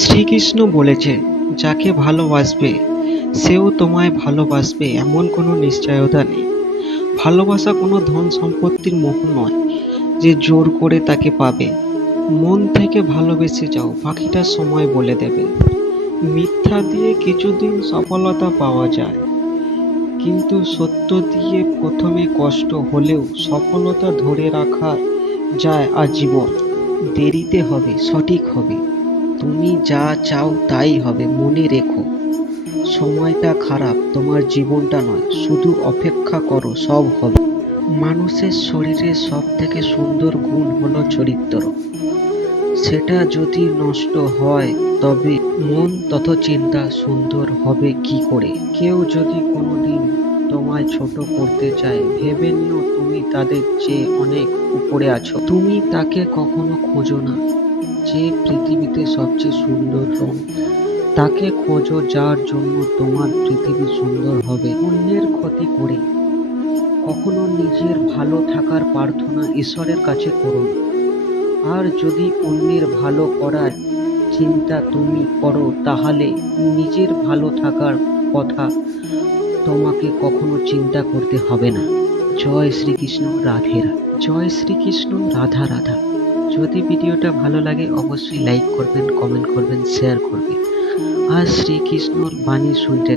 শ্রীকৃষ্ণ বলেছে, যাকে ভালোবাসবে, সেও তোমায় ভালোবাসবে এমন কোনো নিশ্চয়তা নেই। ভালোবাসা কোনো ধন সম্পত্তির মোহ নয়, যে জোর করে তাকে পাবে। মন থেকে ভালোবেসে যাও, বাকিটা সময় বলে দেবে। মিথ্যা দিয়ে কিছুদিন সফলতা পাওয়া যায়, কিন্তু সত্য দিয়ে প্রথমে কষ্ট হলেও সফলতা ধরে রাখা যায় আজীবন। দেরিতে হবে, সঠিক হবে। তুমি যা চাও তাই হবে, মনে রেখো। সময়টা খারাপ, তোমার জীবনটা নয়, শুধু অপেক্ষা করো, সব হবে। মানুষের শরীরে সব থেকে সুন্দর গুণ হলো চরিত্র। সেটা যদি নষ্ট হয়, তবে মন তত চিন্তা, সুন্দর হবে কি করে? কেউ যদি কোনো দিন তোমায় ছোট করতে চায়, ভেবে নিও তুমি তাদের চেয়ে অনেক উপরে আছো। তুমি তাকে কখনো খোঁজো না। যে পৃথিবীতে সবচেয়ে সুন্দর রং, তাকে খোঁজো যার জন্য তোমার পৃথিবী সুন্দর হবে। অন্যের ক্ষতি করে। কখনো নিজের ভালো থাকার প্রার্থনা ঈশ্বরের কাছে করো না। আর যদি অন্যের ভালো করার চিন্তা তুমি করো, তাহলে নিজের ভালো থাকার কথা তোমাকে কখনো চিন্তা করতে হবে না। জয় শ্রীকৃষ্ণ, রাধে জয় শ্রীকৃষ্ণ, রাধা রাধা। যদি ভিডিওটা ভালো লাগে, অবশ্যই লাইক করবেন কমেন্ট করবেন শেয়ার করবেন। আর শ্রীকৃষ্ণর বাণী শুনতে